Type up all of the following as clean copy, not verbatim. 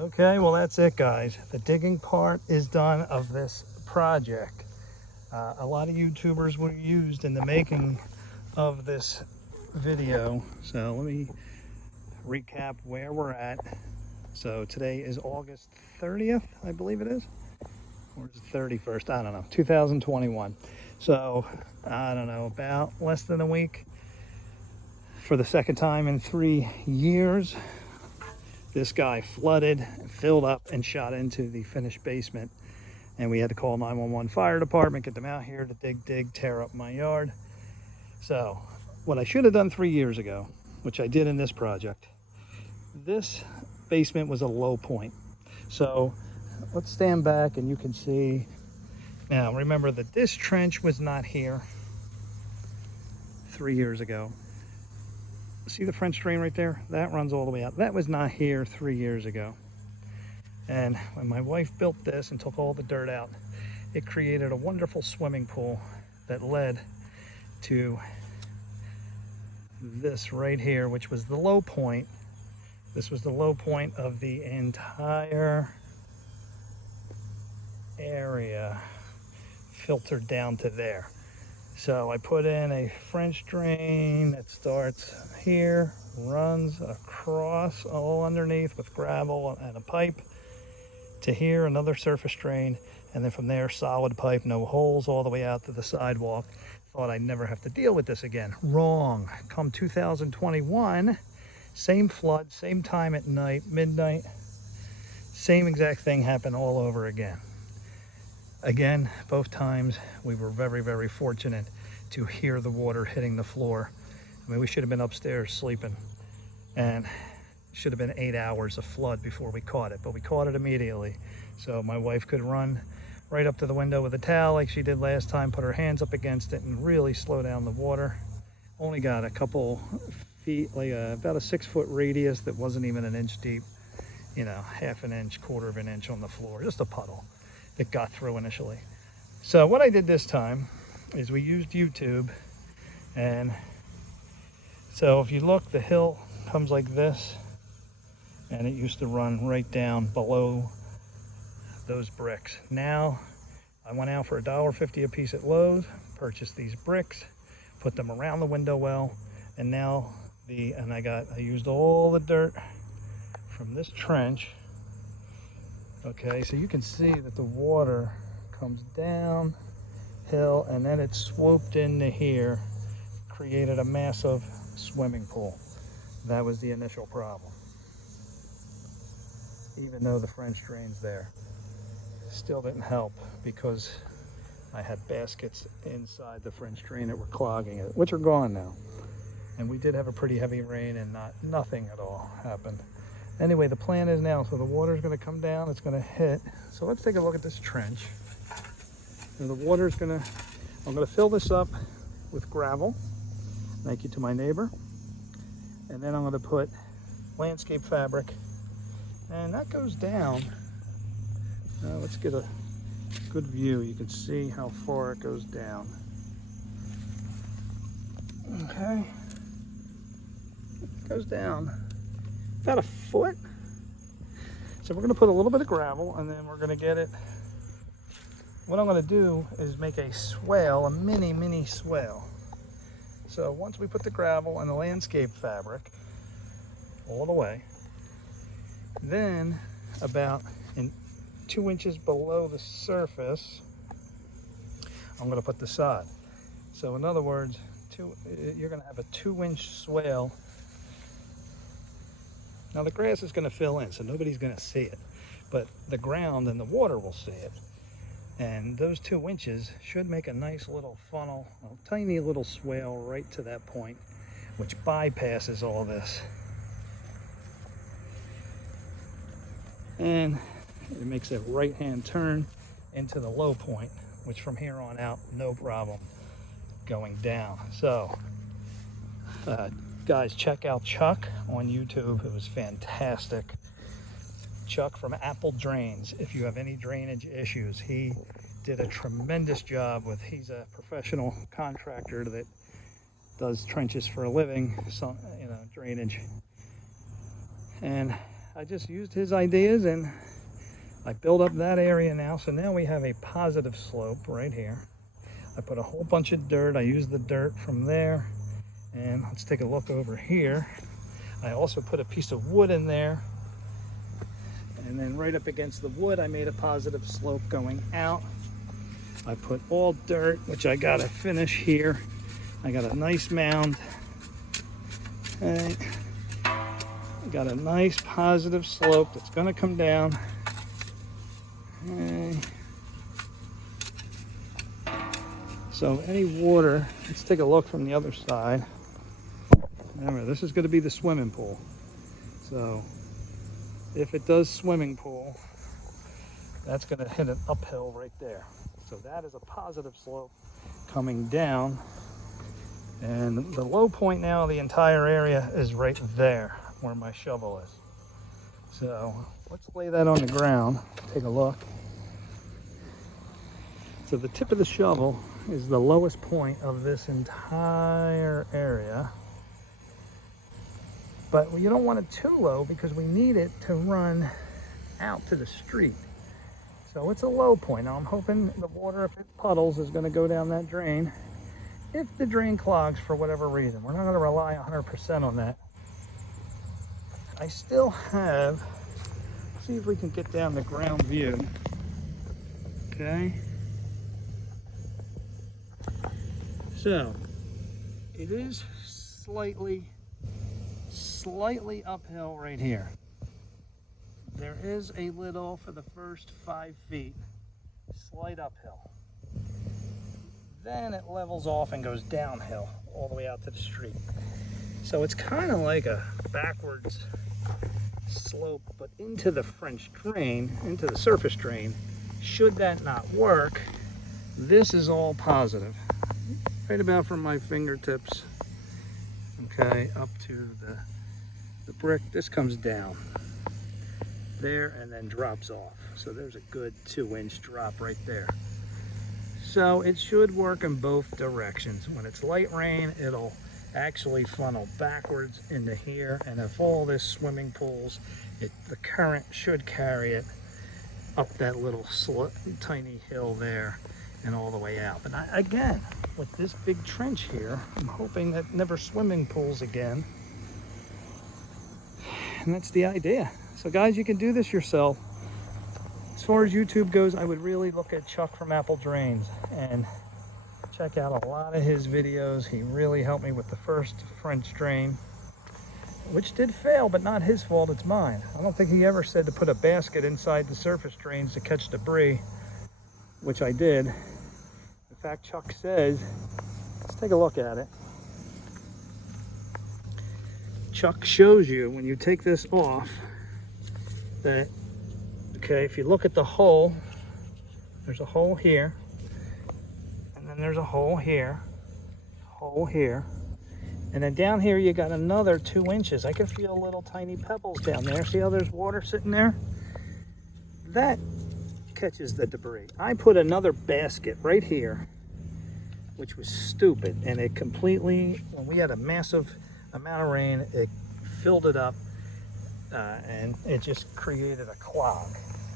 Okay, well that's it guys. The digging part is done of this project. A lot of YouTubers were used in the making of this video. So let me recap where we're at. So today is August 30th, I believe it is. Or is it 31st? I don't know, 2021. So I don't know, about less than a week. For the second time in 3 years, this guy flooded, filled up, and shot into the finished basement. And we had to call 911 fire department, get them out here to dig, tear up my yard. So what I should have done 3 years ago, which I did in this project, this basement was a low point. So let's stand back and you can see. Now remember that this trench was not here 3 years ago. See the French drain right there? That runs all the way out. That was not here 3 years ago. And when my wife built this and took all the dirt out, it created a wonderful swimming pool that led to this right here, which was the low point. This was the low point of the entire area, filtered down to there. So I put in a French drain that starts here, runs across all underneath with gravel and a pipe to here, another surface drain, and then from there solid pipe, no holes, all the way out to the sidewalk. Thought I'd never have to deal with this again. Wrong. Come 2021, same flood, same time at night, midnight, same exact thing happened all over again. Again, both times we were very, very fortunate to hear the water hitting the floor. I mean, we should have been upstairs sleeping, and should have been 8 hours of flood before we caught it, but we caught it immediately. So my wife could run right up to the window with a towel like she did last time, put her hands up against it and really slow down the water. Only got a couple feet, like about a 6 foot radius that wasn't even an inch deep, you know, half an inch, quarter of an inch on the floor, just a puddle that got through initially. So what I did this time is we used YouTube, and so if you look, the hill comes like this, and it used to run right down below those bricks. Now I went out for $1.50 a piece at Lowe's, purchased these bricks, put them around the window well, and now I used all the dirt from this trench. Okay, so you can see that the water comes down hill and then it swooped into here, created a massive swimming pool. That was the initial problem. Even though the French drain's there, still didn't help because I had baskets inside the French drain that were clogging it, which are gone now. And we did have a pretty heavy rain and nothing at all happened. Anyway, the plan is now, so the water's going to come down, it's going to hit. So let's take a look at this trench. And the water's I'm going to fill this up with gravel. Thank you to my neighbor. And then I'm going to put landscape fabric. And that goes down. Now let's get a good view. You can see how far it goes down. Okay. It goes down about a foot. So we're going to put a little bit of gravel, and then we're going to get it. What I'm going to do is make a swale, a mini swale. So once we put the gravel and the landscape fabric all the way, then about 2 inches below the surface, I'm going to put the sod. So in other words, you're going to have a 2-inch swale. Now the grass is going to fill in, so nobody's going to see it, but the ground and the water will see it. And those 2 inches should make a nice little funnel, a tiny little swale right to that point, which bypasses all this. And it makes a right-hand turn into the low point, which from here on out, no problem going down. So, guys, check out Chuck on YouTube. It was fantastic. Chuck from Apple Drains. If you have any drainage issues, he did a tremendous job with. He's a professional contractor that does trenches for a living, so, you know, drainage. And I just used his ideas and I built up that area now. So now we have a positive slope right here. I put a whole bunch of dirt. I used the dirt from there. And let's take a look over here. I also put a piece of wood in there. And then right up against the wood, I made a positive slope going out. I put all dirt, which I gotta finish here. I got a nice mound. Okay. I got a nice positive slope that's gonna come down. Okay. So any water, let's take a look from the other side. Remember, this is gonna be the swimming pool. So if it does swimming pool, that's gonna hit an uphill right there. So that is a positive slope coming down. And the low point now of the entire area is right there where my shovel is. So let's lay that on the ground, take a look. So the tip of the shovel is the lowest point of this entire area. But you don't want it too low because we need it to run out to the street. So it's a low point. Now I'm hoping the water, if it puddles, is going to go down that drain. If the drain clogs for whatever reason, we're not going to rely 100% on that. I still have, see if we can get down the ground view. Okay. So it is slightly uphill right here. There is a little, for the first 5 feet, slight uphill. Then it levels off and goes downhill all the way out to the street. So it's kind of like a backwards slope, but into the French drain, into the surface drain. Should that not work, this is all positive. Right about from my fingertips, okay, up to the brick. This comes down there and then drops off. So there's a good 2-inch drop right there. So it should work in both directions. When it's light rain, it'll actually funnel backwards into here. And if all this swimming pools, the current should carry it up that little tiny hill there and all the way out. But again, with this big trench here, I'm hoping that never swimming pools again. And that's the idea. So guys, you can do this yourself. As far as YouTube goes, I would really look at Chuck from Apple Drains and check out a lot of his videos. He really helped me with the first French drain, which did fail, but not his fault, it's mine. I don't think he ever said to put a basket inside the surface drains to catch debris, which I did. In fact, Chuck says, let's take a look at it. Chuck shows you when you take this off that, okay, if you look at the hole, there's a hole here, and then there's a hole here, and then down here you got another 2 inches. I can feel little tiny pebbles down there. See how there's water sitting there? That catches the debris. I put another basket right here, which was stupid, and it completely, when we had a massive amount of rain, it filled it up, and it just created a clog.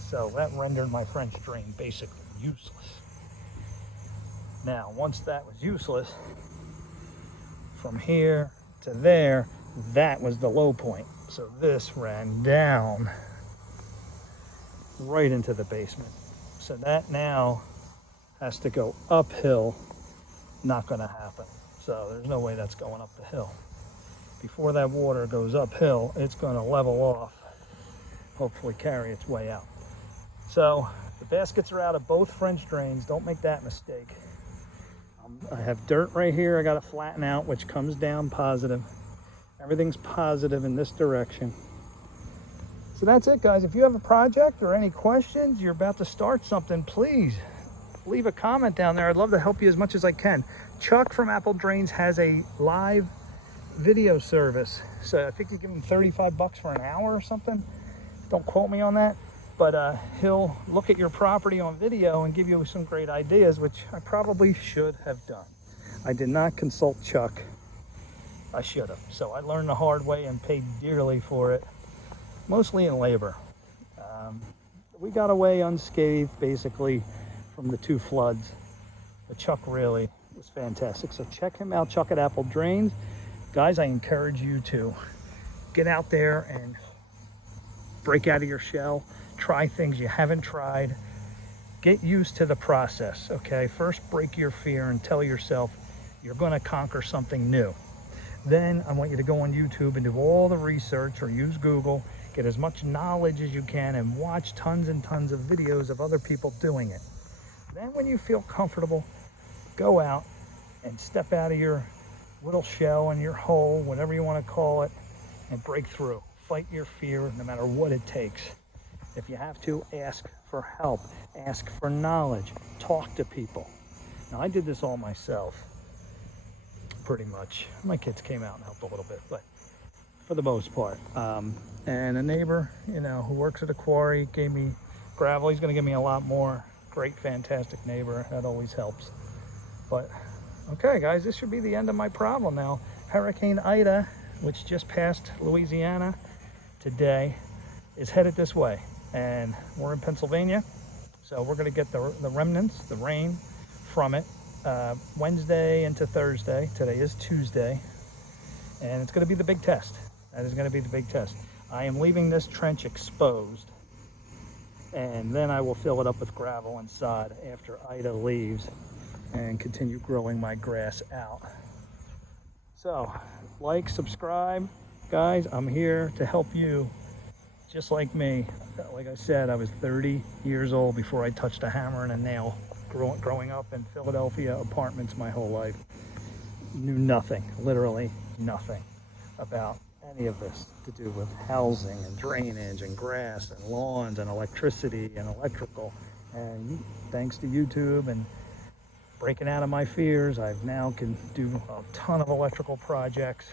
So that rendered my French drain basically useless. Now, once that was useless, from here to there, that was the low point. So this ran down right into the basement. So that now has to go uphill. Not going to happen. So there's no way that's going up the hill. Before that water goes uphill, it's going to level off, hopefully carry its way out. So the baskets are out of both French drains. Don't make that mistake. I have dirt right here I got to flatten out, which comes down positive. Everything's positive in this direction. So that's it, guys. If you have a project or any questions, you're about to start something, please leave a comment down there. I'd love to help you as much as I can. Chuck from Apple Drains has a live video service. So I think you give him 35 bucks for an hour or something. Don't quote me on that. But he'll look at your property on video and give you some great ideas, which I probably should have done. I did not consult Chuck. I should have. So I learned the hard way and paid dearly for it. mostly in labor. We got away unscathed basically from the 2 floods, but Chuck really was fantastic. So check him out, Chuck at Apple Drains. Guys, I encourage you to get out there and break out of your shell, try things you haven't tried, get used to the process, okay? First, break your fear and tell yourself you're gonna conquer something new. Then I want you to go on YouTube and do all the research, or use Google, get as much knowledge as you can, and watch tons and tons of videos of other people doing it. Then when you feel comfortable, go out and step out of your little shell and your hole, whatever you want to call it, and break through. Fight your fear no matter what it takes. If you have to, ask for help, ask for knowledge, talk to people. Now, I did this all myself, pretty much. My kids came out and helped a little bit, but for the most part. And a neighbor, you know, who works at a quarry gave me gravel. He's going to give me a lot more. Great, fantastic neighbor. That always helps. But, okay, guys, this should be the end of my problem now. Hurricane Ida, which just passed Louisiana today, is headed this way. And we're in Pennsylvania, so we're going to get the remnants, the rain from it, Wednesday into Thursday. Today is Tuesday, and it's going to be the big test. That is going to be the big test. I am leaving this trench exposed, and then I will fill it up with gravel and sod after Ida leaves and continue growing my grass out. So, like, subscribe. Guys, I'm here to help you, just like me. Like I said, I was 30 years old before I touched a hammer and a nail. Growing up in Philadelphia apartments my whole life. Knew nothing, literally nothing about any of this to do with housing and drainage and grass and lawns and electricity and electrical. And thanks to YouTube and breaking out of my fears, I've now can do a ton of electrical projects.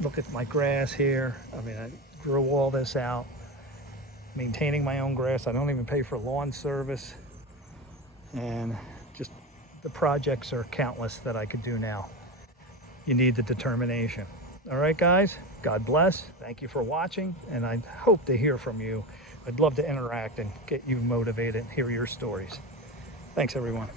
Look at my grass here. I mean, I grew all this out, maintaining my own grass. I don't even pay for lawn service. And just the projects are countless that I could do now. You need the determination. All right, guys, God bless. Thank you for watching, and I hope to hear from you. I'd love to interact and get you motivated and hear your stories. Thanks, everyone.